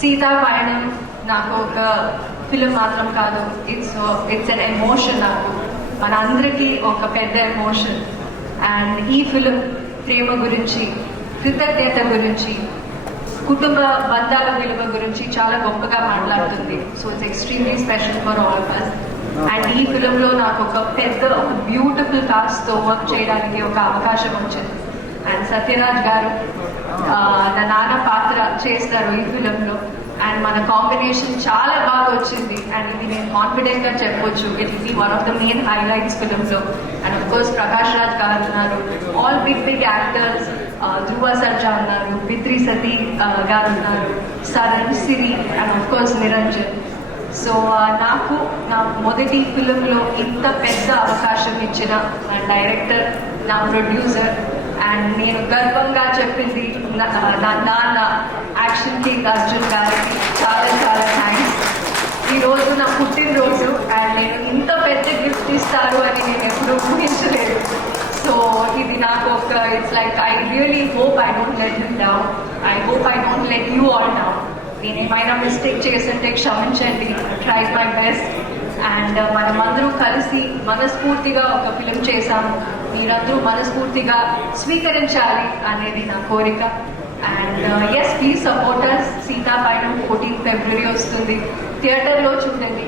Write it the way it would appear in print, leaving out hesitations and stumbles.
సీతా పయనం నాకు ఒక ఫిలిం మాత్రం కాదు, ఇట్స్ అన్ ఎమోషన్. నాకు మన అందరికీ ఒక పెద్ద ఎమోషన్. అండ్ ఈ ఫిలిం ప్రేమ గురించి, కృతజ్ఞత గురించి, కుటుంబ బంధాల విలువ గురించి చాలా గొప్పగా మాట్లాడుతుంది. So it's extremely special for all of us. And ఈ ఫిలింలో నాకు ఒక బ్యూటిఫుల్ కాస్ట్ తో వర్క్ చేయడానికి ఒక అవకాశం వచ్చింది. అండ్ సత్యరాజ్ గారు నా నాన్న పాత్ర చేస్తారు ఈ ఫిలింలో. అండ్ మన కాంబినేషన్ చాలా బాగా వచ్చింది. అండ్ ఇది నేను కాన్ఫిడెంట్ గా చెప్పొచ్చు, it will be one of the main highlights ఫిలింలో. And of course Prakash Raj garu ఉన్నారు, all big actors, Dhruva Sarja ఉన్నారు, పిత్రి సతీ గారు ఉన్నారు, Saran, Siri, and of course Niranjan. So నాకు నా మొదటి ఫిలింలో ఇంత పెద్ద అవకాశం ఇచ్చిన నా డైరెక్టర్, నా ప్రొడ్యూసర్, అండ్ నేను గర్వంగా చెప్పింది నా నాన్న యాక్షన్ కింగ్ అర్జున్ గారికి చాలా చాలా థ్యాంక్స్. ఈరోజు నా పుట్టినరోజు అండ్ నేను ఇంత పెద్ద గిఫ్ట్ ఇస్తారు అని నేను ఎప్పుడూ ఊహించలేదు. సో ఇది నాకు ఒక it's like I really hope I don't let him down. I hope I don't let you all down. నేను ఏమైనా మిస్టేక్ చేస్తుంటే క్షమించండి, ట్రై మై బెస్ట్. అండ్ మనమందరూ కలిసి మనస్ఫూర్తిగా ఒక ఫిలిం చేశాము, మీరందరూ మనస్ఫూర్తిగా స్వీకరించాలి అనేది నా కోరిక. And yes, please support us. Seetha Payanam 14 ఫిబ్రవరి వస్తుంది, థియేటర్లో చూడండి.